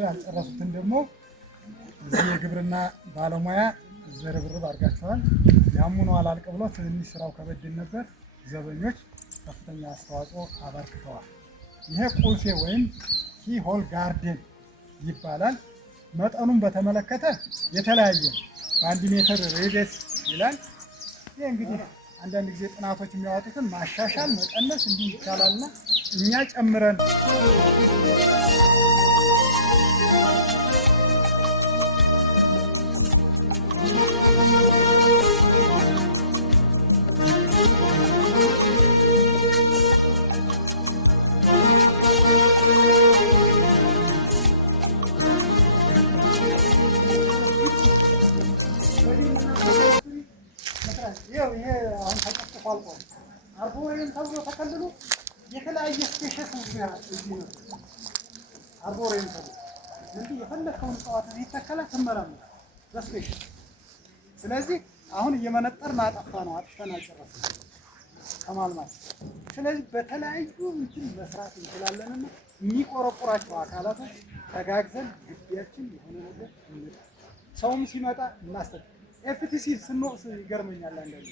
ያልጨረሱትን ደግሞ እዚህ የግብርና ባለሙያ ዘርብርብ አድርጋቸዋል። ያሙኑ አላልቅ ብሎ ትንሽ ስራው ከበድን ነበር። ዘበኞች ከፍተኛ አስተዋጽኦ አበርክተዋል። ይሄ ቁልፌ ወይም ኪ ሆል ጋርደን ይባላል። መጠኑን በተመለከተ የተለያየ በ1 ሜትር ሬዲየስ ይላል። ይሄ እንግዲህ አንዳንድ ጊዜ ጥናቶች የሚያወጡትን ማሻሻል መቀነስ እንዲህ ይቻላልና እኛ ጨምረን ይሄ አሁን ተጨፍጭፎ አልቆ አርቦሬን ተብሎ ተከልሎ የተለያየ ስፔሽስ ነው። አርቦሬን ተብሎ እንግዲህ የፈለከውን እጽዋት ይተከላል፣ ትመረምራለህ በስፔሽስ። ስለዚህ አሁን እየመነጠርን አጠፋ ነው አጥፍተን አልጨረስንም ከማልማት። ስለዚህ በተለያዩ እንትን መስራት እንችላለንና የሚቆረቁራቸው አካላቶች ተጋግዘን ግቢያችን የሆነ ነገር እንደ ሰውም ሲመጣ እናስተካክል። ኤፍቲሲ ስንወቅስ ይገርመኛል። አንዳንዴ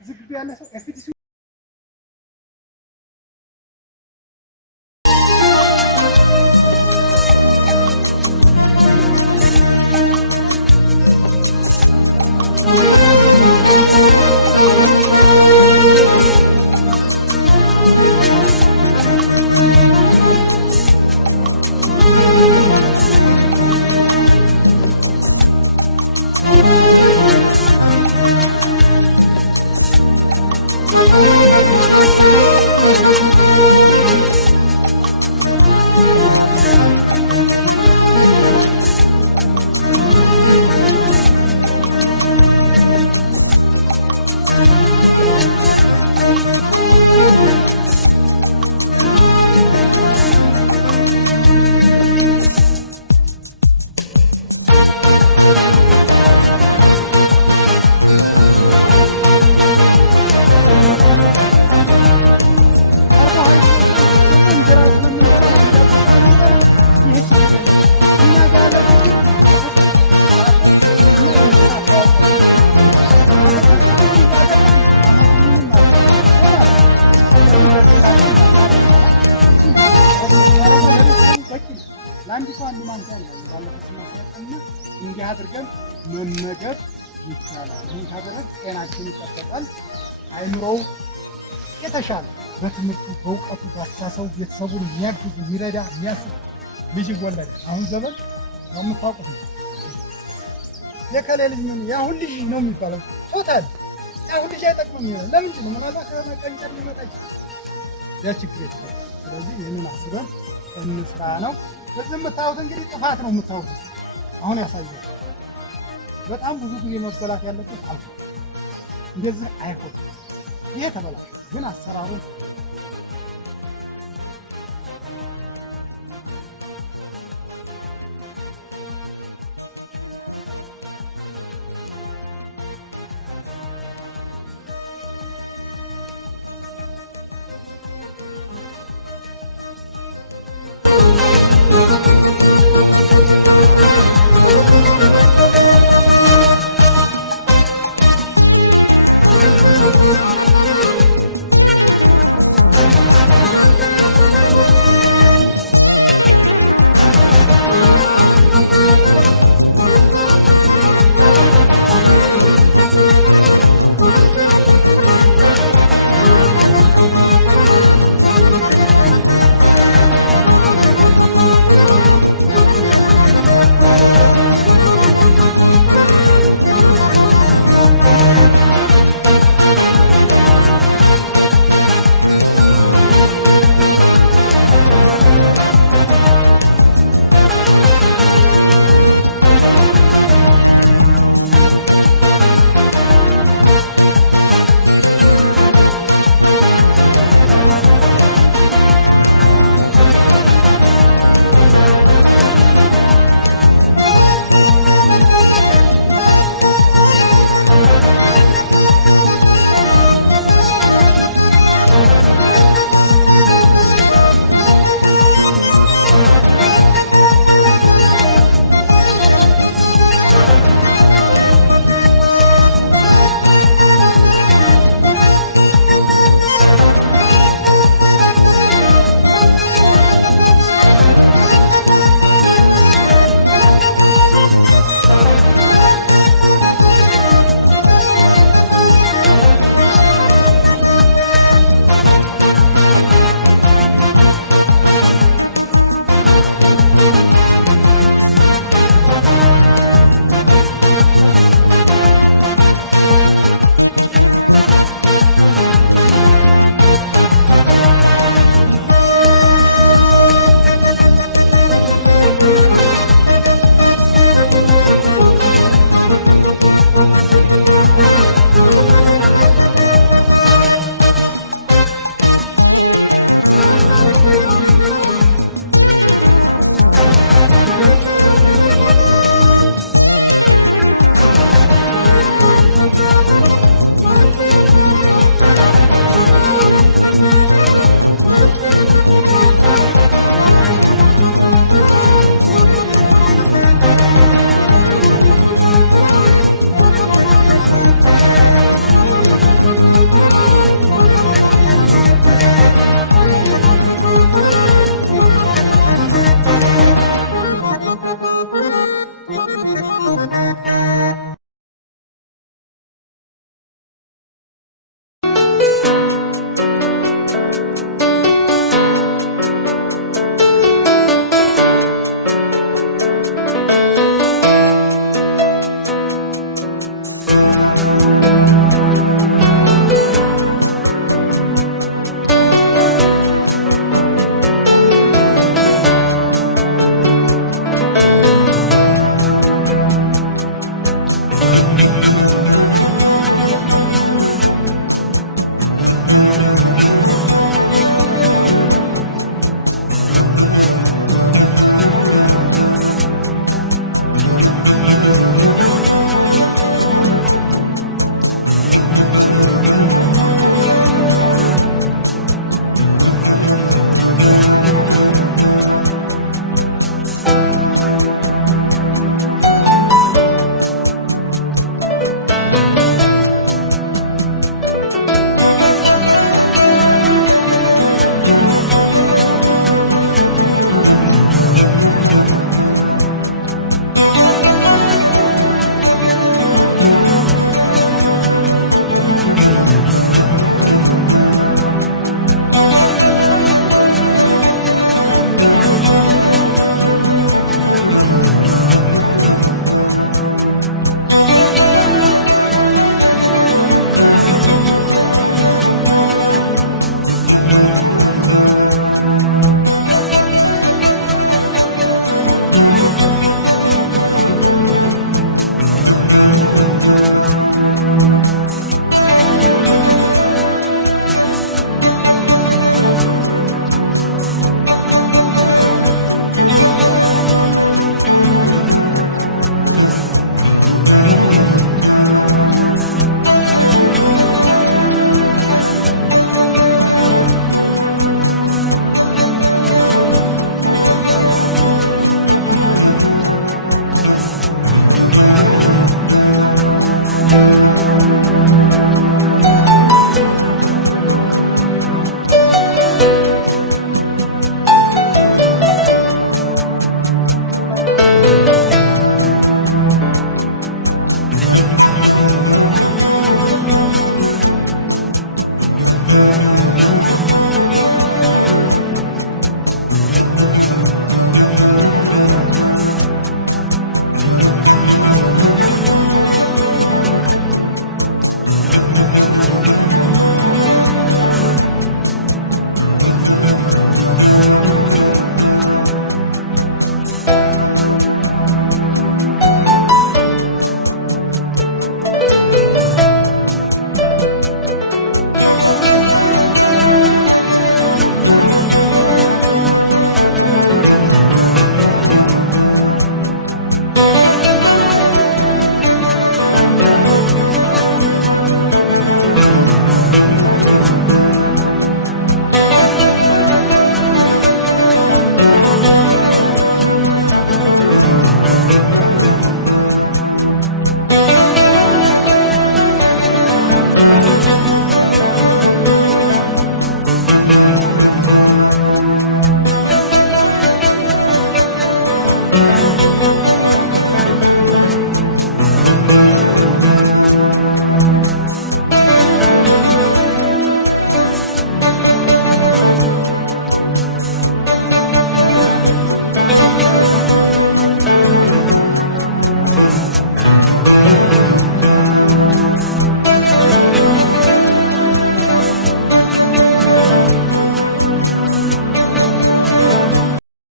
እዚህ ግቢ ያለ ሰው ኤፍቲሲ ለአንድ ሰው አንድ ማንኪያ ነው ባለፈው ማሰራትና እንዲህ አድርገን መመገብ ይቻላል። ይህ ካደረግ ጤናችን ይጠበቃል። አይምሮው የተሻለ በትምህርቱ በእውቀቱ በአስተሳሰቡ ቤተሰቡን የሚያግዝ የሚረዳ የሚያስብ ልጅ ይወለዳል። አሁን ዘመን ነው የምታውቁት ነው። የከሌ ልጅ ምን ያሁን ልጅ ነው የሚባለው ቶታል ያሁን ልጅ አይጠቅምም ይላል። ለምንድን ነው? ምናልባት ከመቀንጨር ሊመጣ ይችላል ያ ችግር የተፈጠረ። ስለዚህ ይህንን አስበን እንስራ ነው። በዚህ የምታዩት እንግዲህ ጥፋት ነው የምታዩት። አሁን ያሳያል። በጣም ብዙ ጊዜ መበላት ያለበት አልፎ እንደዚህ አይሆን። ይሄ ተበላሽ ግን አሰራሩን